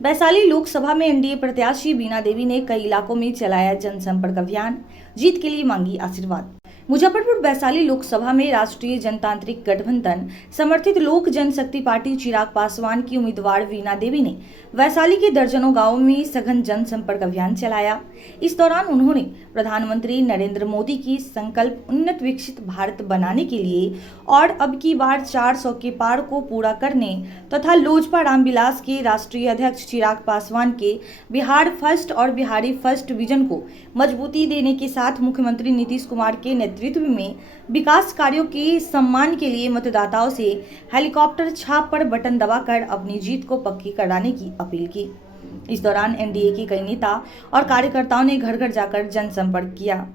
वैशाली लोकसभा में एनडीए प्रत्याशी बीना देवी ने कई इलाकों में चलाया जनसंपर्क अभियान। जीत के लिए मांगी आशीर्वाद। मुजफ्फरपुर वैशाली लोकसभा में राष्ट्रीय जनतांत्रिक गठबंधन समर्थित लोक जनशक्ति पार्टी चिराग पासवान की उम्मीदवार बीना देवी ने वैशाली के दर्जनों गांवों में सघन जनसंपर्क अभियान चलाया। इस दौरान उन्होंने प्रधानमंत्री नरेंद्र मोदी की संकल्प उन्नत विकसित भारत बनाने के लिए और अब की बार 400 के पार को पूरा करने तथा लोजपा रामविलास के राष्ट्रीय अध्यक्ष चिराग पासवान के बिहार फर्स्ट और बिहारी फर्स्ट विजन को मजबूती देने के साथ मुख्यमंत्री नीतीश कुमार के नेतृत्व में विकास कार्यों के सम्मान के लिए मतदाताओं से हेलीकॉप्टर छाप पर बटन दबाकर अपनी जीत को पक्की कराने की अपील की। इस दौरान एनडीए के कई नेता और कार्यकर्ताओं ने घर घर जाकर जनसंपर्क किया।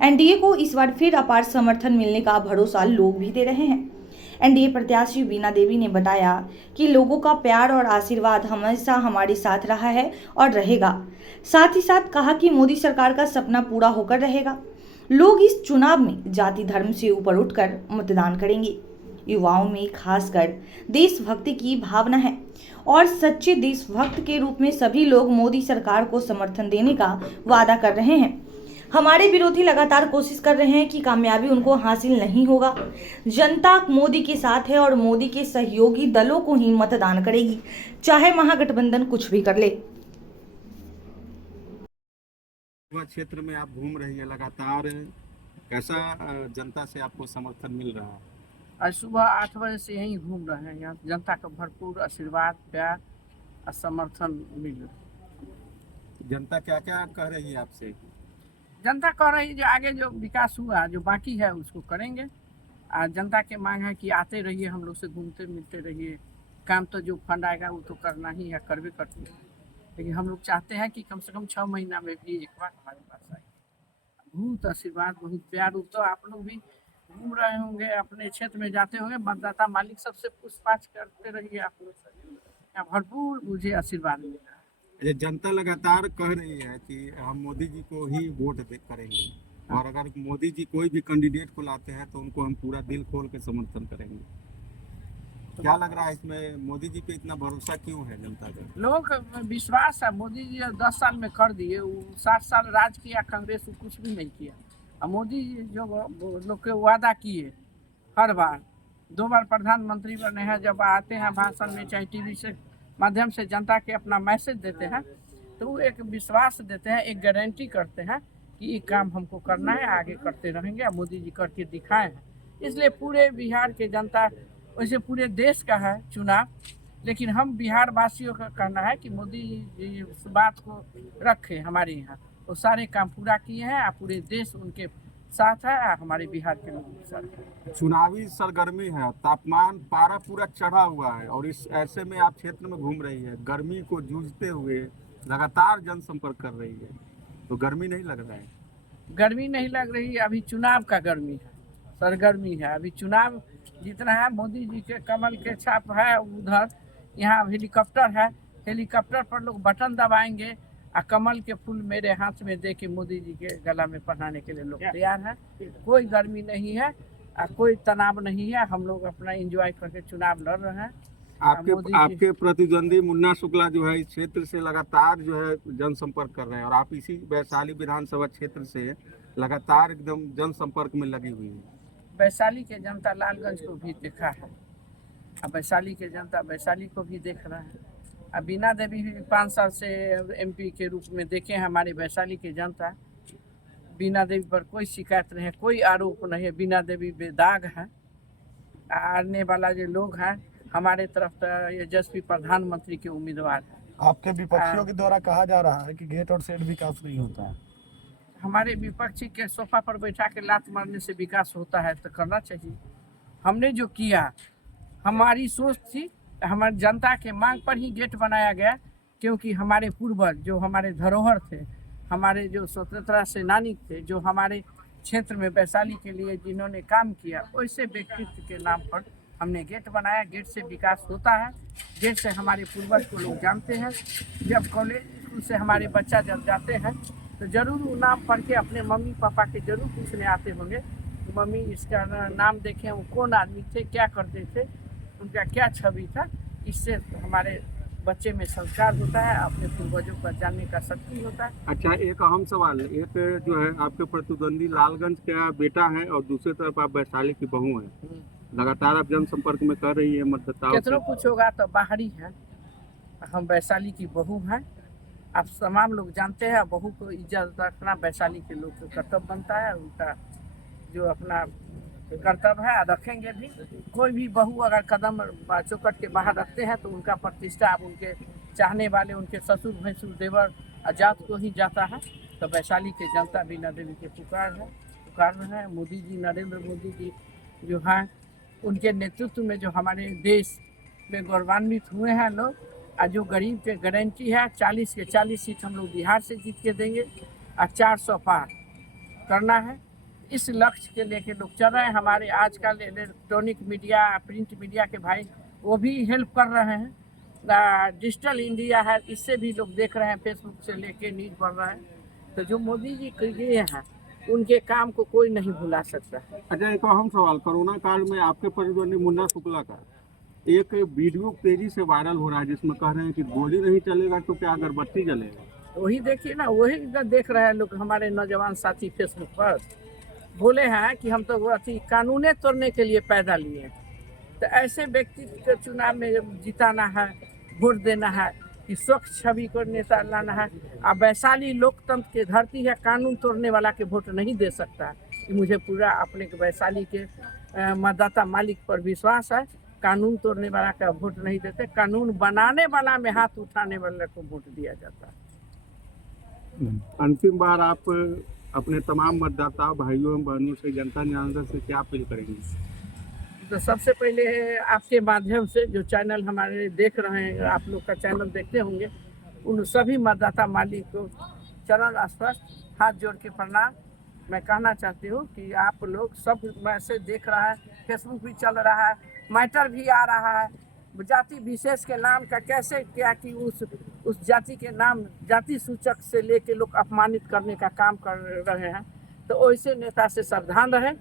एनडीए को इस बार फिर अपार समर्थन मिलने का भरोसा लोग भी दे रहे हैं। एनडीए प्रत्याशी बीना देवी ने बताया कि लोगों का प्यार और आशीर्वाद हमेशा हमारे साथ रहा है और रहेगा। साथ ही साथ कहा कि मोदी सरकार का सपना पूरा होकर रहेगा। लोग इस चुनाव में जाति धर्म से ऊपर उठकर मतदान करेंगे। युवाओं में खासकर देशभक्ति की भावना है और सच्चे देशभक्त के रूप में सभी लोग मोदी सरकार को समर्थन देने का वादा कर रहे हैं। हमारे विरोधी लगातार कोशिश कर रहे हैं कि कामयाबी उनको हासिल नहीं होगा। जनता मोदी के साथ है और मोदी के सहयोगी दलों को ही मतदान करेगी, चाहे महागठबंधन कुछ भी कर ले। क्षेत्र में आप घूम रही है लगातार, कैसा जनता से आपको समर्थन मिल रहा है? आज सुबह 8 बजे से यहीं घूम रहे हैं। यहाँ जनता का भरपूर आशीर्वाद, प्यार और समर्थन मिल रहा है। जनता क्या क्या कह रही है आपसे? जनता कह रही है जो आगे जो विकास हुआ जो बाकी है उसको करेंगे। और जनता की मांग है कि आते रहिए, हम लोग से घूमते मिलते रहिए। काम तो जो फंड आएगा वो तो करना ही है, करवे करते हैं, लेकिन हम लोग चाहते हैं कि कम से कम 6 महीना में भी एक बार हमारे पास आए। बहुत आशीर्वाद, बहुत प्यार। तो आप लोग भी घूम रहे होंगे, अपने क्षेत्र में जाते होंगे, मतदाता मालिक सबसे पूछताछ करते रहिए आप लोग से। यहाँ भरपूर मुझे आशीर्वाद मिल रहा है। जनता लगातार कह रही है कि हम मोदी जी को ही वोट करेंगे और अगर मोदी जी कोई भी कैंडिडेट को लाते हैं तो उनको हम पूरा दिल खोल के समर्थन करेंगे। क्या लग रहा है इसमें मोदी जी पे इतना भरोसा क्यों है जनता का? लोग विश्वास है, मोदी जी 10 साल में कर दिए। वो 60 साल राज किया कांग्रेस, वो कुछ भी नहीं किया। और मोदी जी जो लोग के वादा किए, हर बार 2 बार प्रधानमंत्री बने हैं। जब आते हैं भाषण में चाहे टीवी से माध्यम से जनता के अपना मैसेज देते हैं तो वो एक विश्वास देते हैं, एक गारंटी करते हैं कि ये काम हमको करना है, आगे करते रहेंगे। मोदी जी करके दिखाए हैं, इसलिए पूरे बिहार के जनता, वैसे पूरे देश का है चुनाव, लेकिन हम बिहार वासियों का कहना है कि मोदी जी उस बात को रखे हमारे यहाँ। वो सारे काम पूरा किए हैं और पूरे देश उनके साथ है, हमारे बिहार के लोगों के साथ। चुनावी सरगर्मी है, तापमान पारा पूरा चढ़ा हुआ है और इस ऐसे में आप क्षेत्र में घूम रही है, गर्मी को जूझते हुए लगातार जनसंपर्क कर रही है, तो गर्मी नहीं लग रहा है? गर्मी नहीं लग रही, अभी चुनाव का गर्मी है, सरगर्मी है। अभी चुनाव जितना है, मोदी जी के कमल के छाप है उधर। यहाँ हेलीकॉप्टर है, हेलीकॉप्टर पर लोग बटन दबाएंगे और कमल के फूल मेरे हाथ में दे के मोदी जी के गला में पहनाने के लिए लोग तैयार हैं। कोई गर्मी नहीं है और कोई तनाव नहीं है। हम लोग अपना एंजॉय करके चुनाव लड़ रहे हैं। आपके प्रतिद्वंदी मुन्ना शुक्ला जो है इस क्षेत्र से लगातार जो है जनसंपर्क कर रहे हैं और आप इसी वैशाली विधानसभा क्षेत्र से लगातार एकदम जनसंपर्क में लगी हुई है। वैशाली के जनता लालगंज को भी देखा है, अब वैशाली के जनता वैशाली को भी देख रहा है। अब बीना देवी भी 5 साल से एमपी के रूप में देखे हैं हमारे वैशाली के जनता। बीना देवी पर कोई शिकायत नहीं है, कोई आरोप नहीं है। बीना देवी बेदाग है। आने वाला जो लोग हैं हमारे तरफ तो यशस्वी प्रधानमंत्री के उम्मीदवार है। आपके विपक्षियों के द्वारा कहा जा रहा है कि गेट और सेट विकास नहीं होता है। हमारे विपक्षी के सोफा पर बैठा के लात मारने से विकास होता है तो करना चाहिए। हमने जो किया, हमारी सोच थी, हमारी जनता के मांग पर ही गेट बनाया गया, क्योंकि हमारे पूर्वज जो हमारे धरोहर थे, हमारे जो स्वतंत्रता सेनानी थे, जो हमारे क्षेत्र में वैशाली के लिए जिन्होंने काम किया, वैसे व्यक्तित्व के नाम पर हमने गेट बनाया। गेट से विकास होता है, गेट से हमारे पूर्वज को लोग जानते हैं। जब कॉलेज स्कूल से हमारे बच्चा जब जाते हैं तो जरूर वो नाम पढ़ के अपने मम्मी पापा के जरूर पूछने आते होंगे, मम्मी इसका नाम देखें, वो कौन आदमी थे, क्या करते थे, उनका क्या छवि था। इससे हमारे बच्चे में संस्कार होता है, अपने पूर्वजों का जानने का शक्ति होता है। अच्छा, एक अहम सवाल, एक जो है आपके प्रतिद्वंदी लालगंज का बेटा है और दूसरी तरफ आप वैशाली की बहू है, लगातार आप जनसंपर्क में कर रही है मतदाताओं कितनों से। कुछ होगा तो बाहरी है, हम वैशाली की बहू हैं। आप तमाम लोग जानते हैं, बहू को इज्जत रखना वैशाली के लोग का कर्तव्य बनता है। उनका जो अपना कर्तव्य है रखेंगे भी। कोई भी बहू अगर कदम चौकट के बाहर रखते हैं तो उनका प्रतिष्ठा अब उनके चाहने वाले, उनके ससुर भैंसुर देवर आजाद को ही जाता है। तो वैशाली के जनता बीना देवी के पुकार रहे हैं। मोदी जी, नरेंद्र मोदी जी जो हैं, उनके नेतृत्व में जो हमारे देश में गौरवान्वित हुए हैं लोग, और जो गरीब के गारंटी है 40 के 40 सीट हम लोग बिहार से जीत के देंगे और 400 पार करना है। इस लक्ष्य के लेके लोग चल रहे हैं। हमारे आजकल इलेक्ट्रॉनिक मीडिया, प्रिंट मीडिया के भाई वो भी हेल्प कर रहे हैं। डिजिटल इंडिया है, इससे भी लोग देख रहे हैं, फेसबुक से लेके न्यूज बढ़ रहा है। तो जो मोदी जी किए हैं उनके काम को कोई नहीं भुला सकता। अच्छा, एक अहम सवाल, कोरोना काल में आपके प्रतिद्वंदी मुन्ना शुक्ला का एक वीडियो तेजी से वायरल हो रहा है जिसमें कह रहे हैं कि गोली नहीं चलेगा तो क्या अगरबत्ती जलेगा। वही देखिए ना, वही देख रहे हैं लोग। हमारे नौजवान साथी फेसबुक पर बोले हैं कि हम तो अथी कानूने तोड़ने के लिए पैदा लिए हैं। तो ऐसे व्यक्ति के चुनाव में जिताना है, वोट देना है, कि स्वच्छ छवि को नेता लाना है। अब वैशाली लोकतंत्र की धरती है, कानून तोड़ने वाला के वोट नहीं दे सकता। कि मुझे पूरा अपने वैशाली के मतदाता मालिक पर विश्वास है। कानून तोड़ने वाला का वोट नहीं देते, कानून बनाने वाला में हाथ उठाने वाले को वोट दिया जाता है। अंतिम बार आप अपने तमाम मतदाता भाइयों एवं बहनों से, जनता जनार्दन से क्या अपील करेंगे? तो सबसे पहले आपके माध्यम से जो चैनल हमारे देख रहे हैं, आप लोग का चैनल देखते होंगे, उन सभी मतदाता मालिक को चरण स्पर्श हाथ जोड़ के प्रणाम मैं कहना चाहती हूँ कि आप लोग सब मैसेज देख रहा है, फेसबुक भी चल रहा है, मैटर भी आ रहा है। जाति विशेष के नाम का कैसे क्या कि उस जाति के नाम, जाति सूचक से लेके लोग अपमानित करने का काम कर रहे हैं। तो ऐसे नेता से सावधान रहे।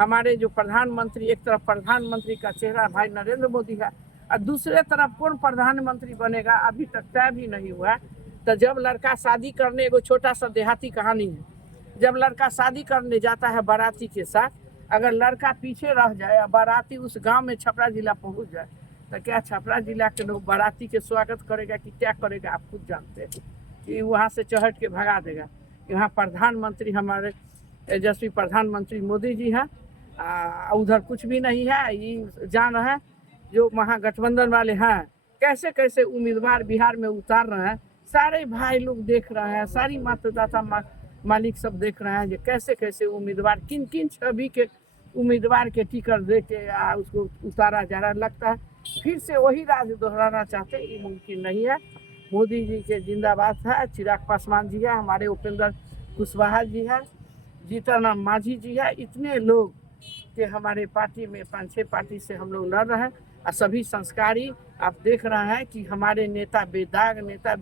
हमारे जो प्रधानमंत्री, एक तरफ प्रधानमंत्री का चेहरा भाई नरेंद्र मोदी है और दूसरे तरफ कौन प्रधानमंत्री बनेगा अभी तक तय भी नहीं हुआ है। तो जब लड़का शादी करने, एगो छोटा सा देहाती कहानी है, जब लड़का शादी करने जाता है बाराती के साथ, अगर लड़का पीछे रह जाए और बाराती उस गांव में छपरा जिला पहुंच जाए तो क्या छपरा जिला के लोग बाराती के स्वागत करेगा कि क्या करेगा? आप खुद जानते हैं कि वहाँ से चहट के भगा देगा। यहाँ प्रधानमंत्री हमारे यशस्वी प्रधानमंत्री मोदी जी हैं, उधर कुछ भी नहीं है। ये जान रहे हैं जो महागठबंधन वाले हैं कैसे कैसे उम्मीदवार बिहार में उतार रहे हैं। सारे भाई लोग देख रहे हैं, सारी मतदाता मालिक सब देख रहे हैं जो कैसे कैसे उम्मीदवार, किन किन छवि के उम्मीदवार के टिकट दे के उसको उतारा जा रहा। लगता है फिर से वही राज दोहराना चाहते, ये मुमकिन नहीं है। मोदी जी के जिंदाबाद है, चिराग पासवान जी है, हमारे उपेंद्र कुशवाहा जी है, जीतन मांझी जी है। इतने लोग के हमारे पार्टी में 5-6 पार्टी से हम लोग लड़ रहे हैं और सभी संस्कारी। आप देख रहे हैं कि हमारे नेता बेदाग नेता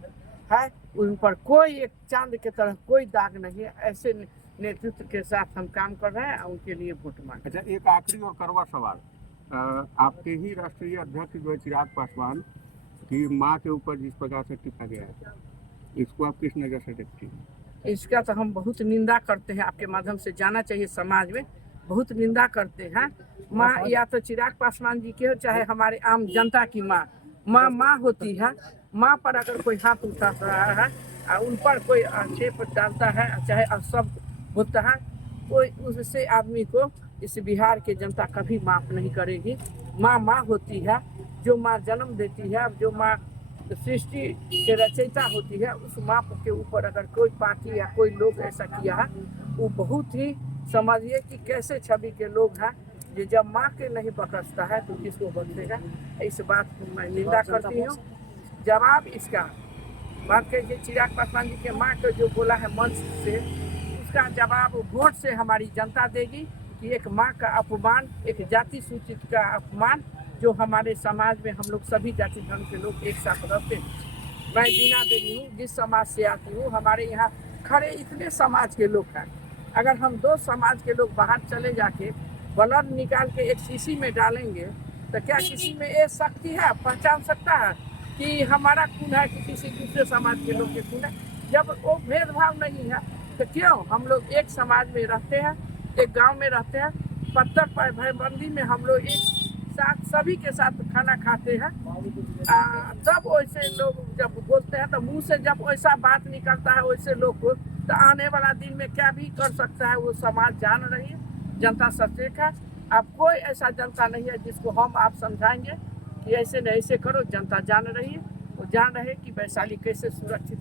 है, उन पर कोई एक चांद की तरह कोई दाग नहीं है। ऐसे नेतृत्व के साथ हम काम कर रहे हैं और उनके लिए वोट मांगे। अच्छा, एक आखिरी और कड़वा सवाल, आपके ही राष्ट्रीय अध्यक्ष जो है चिराग पासवान की मां के ऊपर जिस प्रकार से टिका गया है, इसको आप किस नज़र से देखती हैं? इसका तो हम बहुत निंदा करते हैं। आपके माध्यम से जाना चाहिए, समाज में बहुत निंदा करते हैं। माँ या तो चिराग पासवान जी के हो, चाहे हमारे आम जनता की माँ होती है। माँ पर अगर कोई हाथ उठा रहा है और उन पर कोई आक्षेप डालता है, चाहे सब होता है, कोई उससे आदमी को इस बिहार के जनता कभी माफ़ नहीं करेगी। माँ होती है, जो माँ जन्म देती है, जो माँ सृष्टि के रचयिता होती है। उस माँ के ऊपर अगर कोई पार्टी या कोई लोग ऐसा किया है, वो बहुत ही समझिए कि कैसे छवि के लोग हैं। जो जब माँ के नहीं बख्शता है तो किसको बख्शेगा? इस बात को मैं निंदा करती हूँ। जवाब इसका बात करिए, चिराग पासवान जी के माँ को जो बोला है मंच से, उसका जवाब वोट से हमारी जनता देगी कि एक माँ का अपमान, एक जाति सूचित का अपमान जो हमारे समाज में हम लोग सभी जाति धर्म के लोग एक साथ रहते हैं। मैं बीना देवी हूँ, जिस समाज से आती हूँ, हमारे यहाँ खड़े इतने समाज के लोग हैं। अगर हम 2 समाज के लोग बाहर चले जाके ब्लड निकाल के एक शीशी में डालेंगे तो क्या किसी में ये शक्ति है, पहचान सकता है? कि हमारा खून है कि किसी दूसरे समाज के लोग के खून है। जब वो भेदभाव नहीं है तो क्यों हम लोग एक समाज में रहते हैं, एक गांव में रहते हैं, पत्थर पर भयबंदी में हम लोग एक साथ सभी के साथ खाना खाते हैं। तब वैसे लोग जब बोलते हैं तो मुंह से जब वैसा बात निकलता है वैसे लोग को, तो आने वाला दिन में क्या भी कर सकता है वो समाज जान रही है, जनता सचेत है। अब कोई ऐसा जनता नहीं है जिसको हम आप समझाएंगे कि ऐसे नहीं ऐसे करो, जनता जान रही है, वो जान रहे कि वैशाली कैसे सुरक्षित